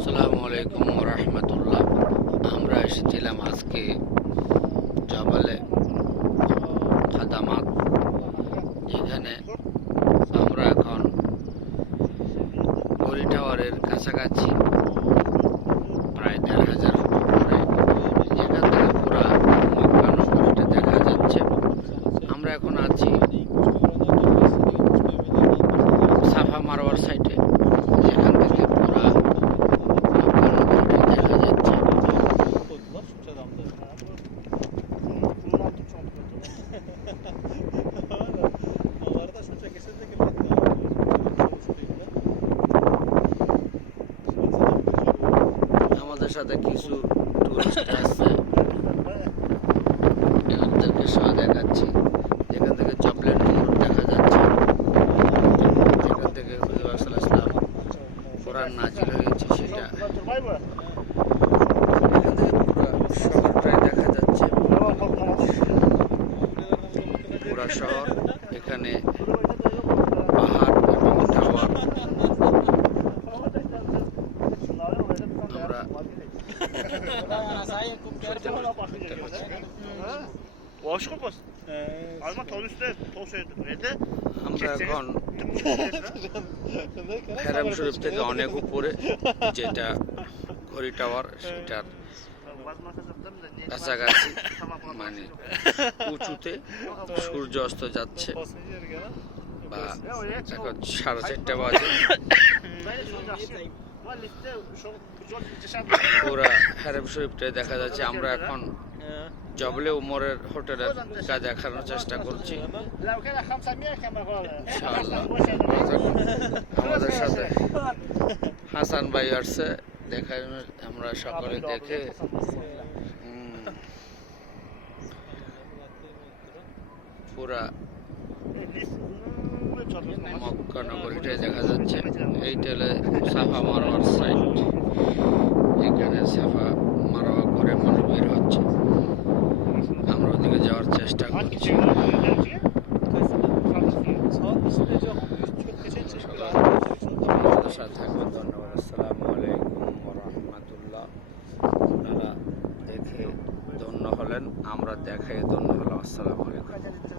আসসালামু আলাইকুম রহমতুল্লাহ আমরা এসেছিলাম আজকে জবালে খাদামাত যেখানে আমরা এখন গড়ি টাওয়ারের কাছাকাছি প্রায় দেড় হাজার ফুট উপরে যেখান থেকে পুরা মক্কা নগরীটা দেখা যাচ্ছে আমরা এখন আছি সাফা মারোয়ার সাইডে যেখান থেকে পুরা মক্কা নগরীটা দেখা যাচ্ছে koydular suç adamları. Onları da suça kesin de kirletti. আমাদের সাথে কিছু টুরিস্ট আছে। এদেরকে সহ দেখাচ্ছি। যেখান থেকে চপলেট মোড় দেখা যাচ্ছে। যেখান থেকে হুজুর কোরআন নাজিল হয়েছে সেটা। এখান থেকে পুরো শহরটাই দেখা যাচ্ছে। পুরা শহর এখানে পাহাড় এবং টাওয়ার আমরা Boş kopuz. Alma ton üstüne ton söyledi. আমরা এখন হ্যারাম শরীফ থেকে অনেক উপরে যেটা ঘড়ি টাওয়ার সেটার কাছাকাছি মানে উঁচুতে সূর্য অস্ত যাচ্ছে বা এখন সাড়ে চারটা বাজে পুরা হ্যারাম শরীফটাই দেখা যাচ্ছে। আমরা এখন জবলে উমরের হোটেলের কা দেখানোর চেষ্টা করছি। আমাদের সাথে হাসান ভাই আসছে দেখার আমরা সকলে দেখে। পুরা মক্কানগর এটাই দেখা যাচ্ছে। এইটা হলো সাফা মারোয়ার সাইড এখানে সাফা মারোয়া করে মানুষ বের হচ্ছে। আমরা ওদিকে যাওয়ার চেষ্টা করছি। ধন্যবাদ। আসসালামু আলাইকুম দেখে ধন্য হলেন, আমরা দেখাই ধন্য আসসালামু আলাইকুম।